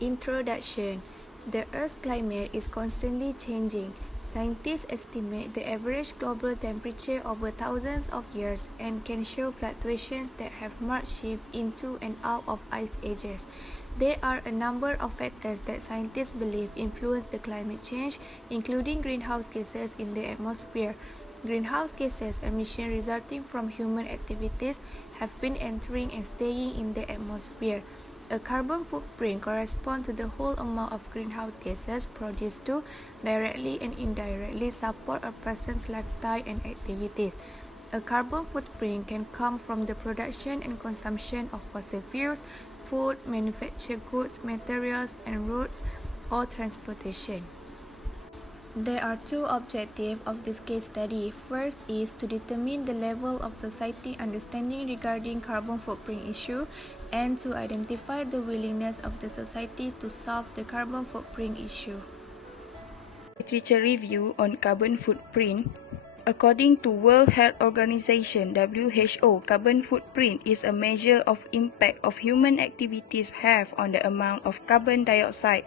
Introduction. The Earth's climate is constantly changing. Scientists estimate the average global temperature over thousands of years and can show fluctuations that have marked shifts into and out of ice ages. There are a number of factors that scientists believe influence the climate change, including greenhouse gases in the atmosphere. Greenhouse gases emission resulting from human activities have been entering and staying in the atmosphere. A carbon footprint corresponds to the whole amount of greenhouse gases produced to directly and indirectly support a person's lifestyle and activities. A carbon footprint can come from the production and consumption of fossil fuels, food, manufactured goods, materials, and roads, or transportation. There are two objectives of this case study. First is to determine the level of society understanding regarding carbon footprint issue and to identify the willingness of the society to solve the carbon footprint issue. Literature review on carbon footprint. According to World Health Organization (WHO), carbon footprint is a measure of impact of human activities have on the amount of carbon dioxide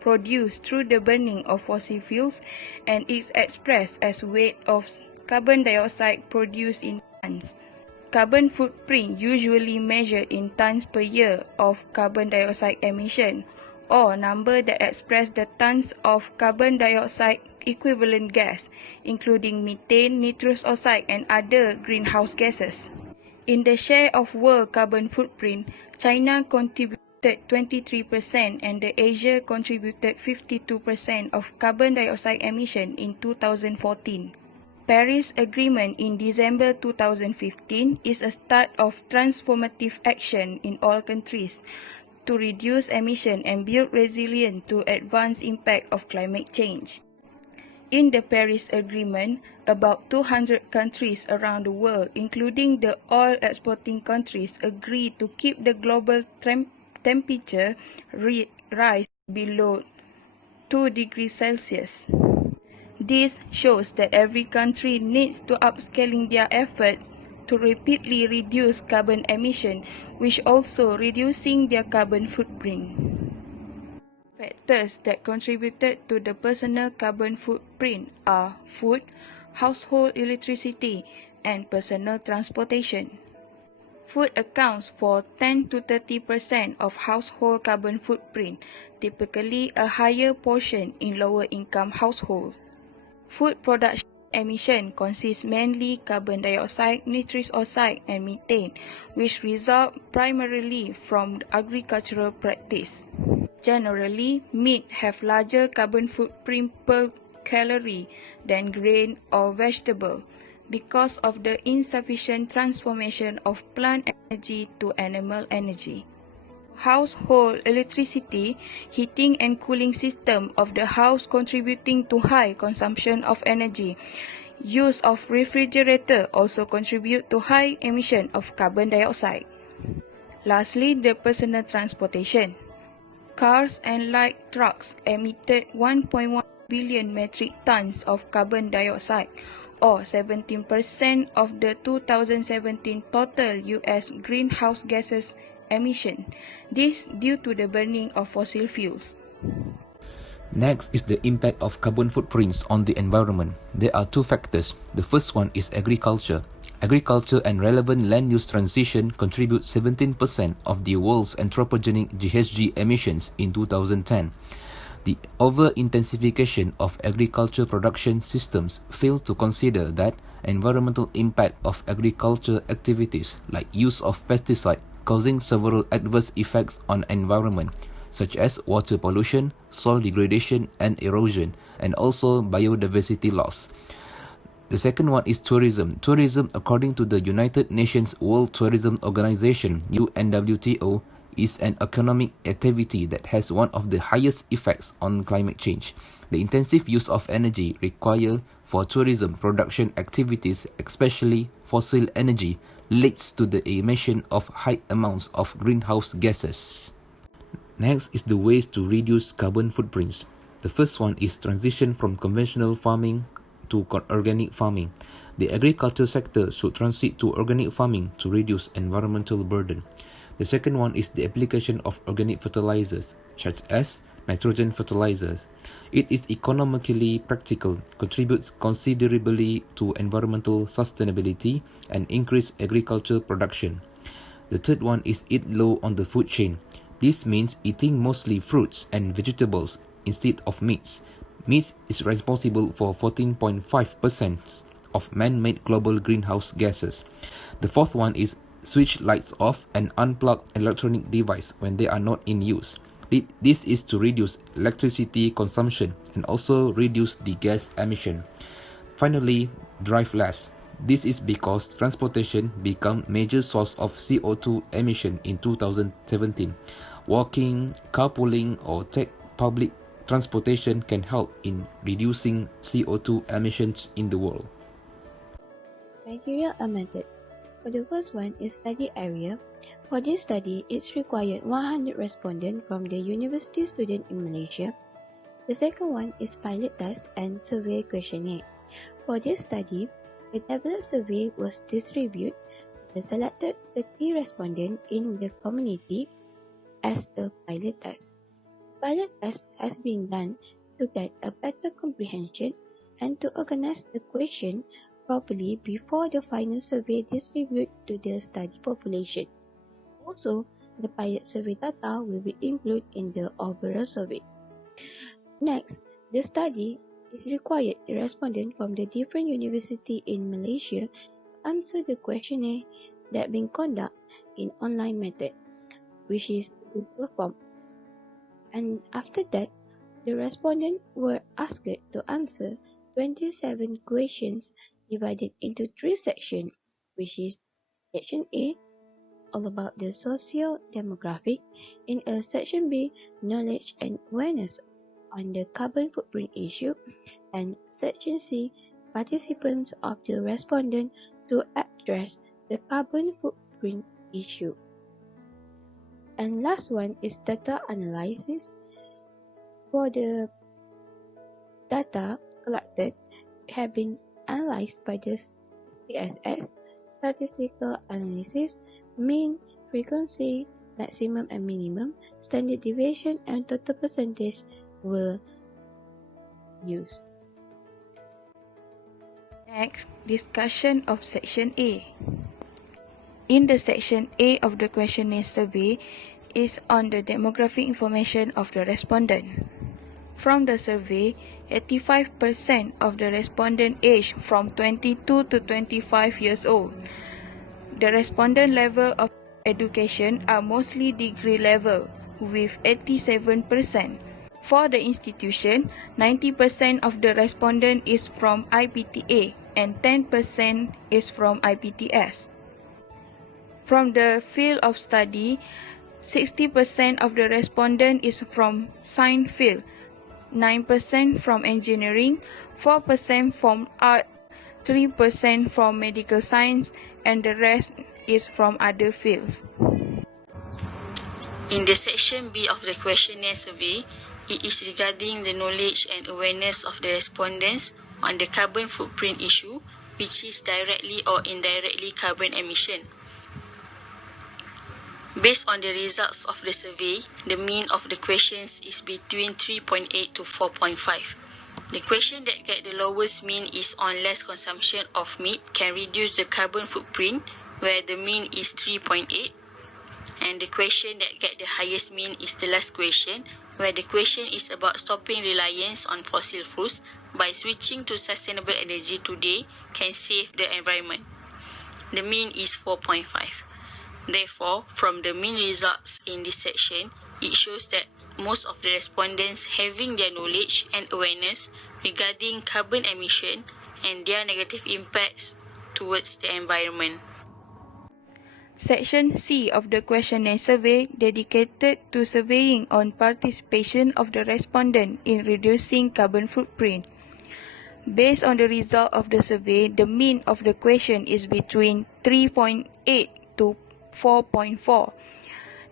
produced through the burning of fossil fuels and is expressed as weight of carbon dioxide produced in tons. Carbon footprint usually measured in tons per year of carbon dioxide emission, or number that express the tons of carbon dioxide equivalent gas, including methane, nitrous oxide, and other greenhouse gases. In the share of world carbon footprint, China contributed 23% and the Asia contributed 52% of carbon dioxide emission in 2014. Paris Agreement in December 2015 is a start of transformative action in all countries to reduce emission and build resilience to advance impact of climate change. In the Paris Agreement, about 200 countries around the world, including the oil exporting countries, agreed to keep the global temperature rise below 2 degrees Celsius. This shows that every country needs to upscaling their efforts to rapidly reduce carbon emission, which also reducing their carbon footprint. Factors that contributed to the personal carbon footprint are food, household electricity, and personal transportation. Food accounts for 10 to 30% of household carbon footprint, typically a higher portion in lower-income households. Food production emission consists mainly carbon dioxide, nitrous oxide, and methane, which result primarily from agricultural practice. Generally, meat have larger carbon footprint per calorie than grain or vegetable because of the insufficient transformation of plant energy to animal energy. Household electricity, heating and cooling system of the house contributing to high consumption of energy. Use of refrigerator also contribute to high emission of carbon dioxide. Lastly, the personal transportation. Cars and light trucks emitted 1.1 billion metric tons of carbon dioxide, or 17% of the 2017 total U.S. greenhouse gases emission. This due to the burning of fossil fuels. Next is the impact of carbon footprints on the environment. There are two factors. The first one is agriculture. Agriculture and relevant land use transition contribute 17% of the world's anthropogenic GHG emissions in 2010. The over-intensification of agriculture production systems fail to consider that environmental impact of agriculture activities like use of pesticide causing several adverse effects on environment, such as water pollution, soil degradation and erosion, and also biodiversity loss. The second one is tourism. Tourism, according to the United Nations World Tourism Organization, UNWTO, is an economic activity that has one of the highest effects on climate change. The intensive use of energy required for tourism production activities, especially fossil energy, leads to the emission of high amounts of greenhouse gases. Next is the ways to reduce carbon footprints. The first one is transition from conventional farming to organic farming. The agriculture sector should transit to organic farming to reduce environmental burden. The second one is the application of organic fertilizers, such as nitrogen fertilizers. It is economically practical, contributes considerably to environmental sustainability, and increased agricultural production. The third one is eat low on the food chain. This means eating mostly fruits and vegetables instead of meats. Meat is responsible for 14.5% of man-made global greenhouse gases. The fourth one is switch lights off and unplug electronic device when they are not in use. This is to reduce electricity consumption and also reduce the gas emission. Finally, drive less. This is because transportation became major source of CO2 emission in 2017. Walking, carpooling, or take public transportation can help in reducing CO2 emissions in the world. Criteria and methods. For the first one is study area. For this study, it's required 100 respondents from the university student in Malaysia. The second one is pilot test and survey questionnaire. For this study, the developed survey was distributed to the selected 30 respondents in the community as a pilot test. Pilot test has been done to get a better comprehension and to organize the question properly before the final survey distributed to the study population. Also, the pilot survey data will be included in the overall survey. Next, the study is required the respondents from the different universities in Malaysia to answer the questionnaire that been conducted in online method, which is Google Form. And after that, the respondents were asked to answer 27 questions divided into 3 sections, which is Section A, all about the socio-demographic, in a Section B, knowledge and awareness on the carbon footprint issue, and Section C, participants of the respondent to address the carbon footprint issue. And last one is data analysis. For the data collected have been analyzed by the SPSS, statistical analysis, mean, frequency, maximum and minimum, standard deviation, and total percentage were used. Next, discussion of Section A. In the Section A of the questionnaire survey is on the demographic information of the respondent. From the survey, 85% of the respondent aged from 22 to 25 years old. The respondent level of education are mostly degree level, with 87%. For the institution, 90% of the respondent is from IPTA and 10% is from IPTS. From the field of study, 60% of the respondent is from science field, 9% from engineering, 4% from art, 3% from medical science, and the rest is from other fields. In the Section B of the questionnaire survey, it is regarding the knowledge and awareness of the respondents on the carbon footprint issue, which is directly or indirectly carbon emission. Based on the results of the survey, the mean of the questions is between 3.8 to 4.5. The question that get the lowest mean is on less consumption of meat can reduce the carbon footprint, where the mean is 3.8. And the question that get the highest mean is the last question, where the question is about stopping reliance on fossil fuels by switching to sustainable energy today can save the environment. The mean is 4.5. Therefore, from the mean results in this section, it shows that most of the respondents having their knowledge and awareness regarding carbon emission and their negative impacts towards the environment. Section C of the questionnaire survey dedicated to surveying on participation of the respondent in reducing carbon footprint. Based on the result of the survey, the mean of the question is between 3.8 to 4.4.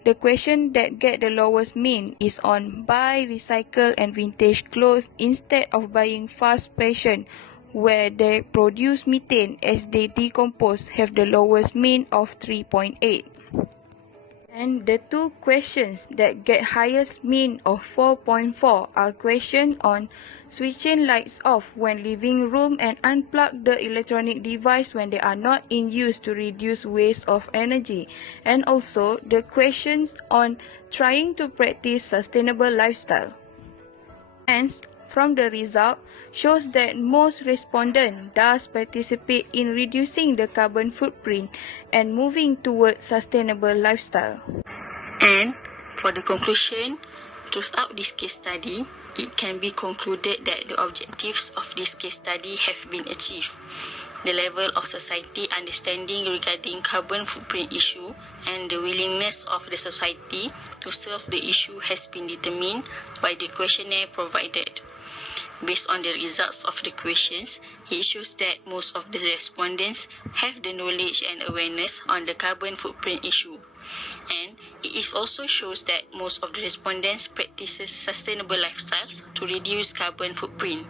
The question that get the lowest mean is on buy, recycle and vintage clothes instead of buying fast fashion, where they produce methane as they decompose, have the lowest mean of 3.8. And the two questions that get highest mean of 4.4 are questions on switching lights off when leaving room and unplug the electronic device when they are not in use to reduce waste of energy, and also the questions on trying to practice sustainable lifestyle. Hence, from the result, shows that most respondents does participate in reducing the carbon footprint and moving towards sustainable lifestyle. And for the conclusion, throughout this case study, it can be concluded that the objectives of this case study have been achieved. The level of society understanding regarding carbon footprint issue and the willingness of the society to solve the issue has been determined by the questionnaire provided. Based on the results of the questions, it shows that most of the respondents have the knowledge and awareness on the carbon footprint issue. And it also shows that most of the respondents practices sustainable lifestyles to reduce carbon footprint.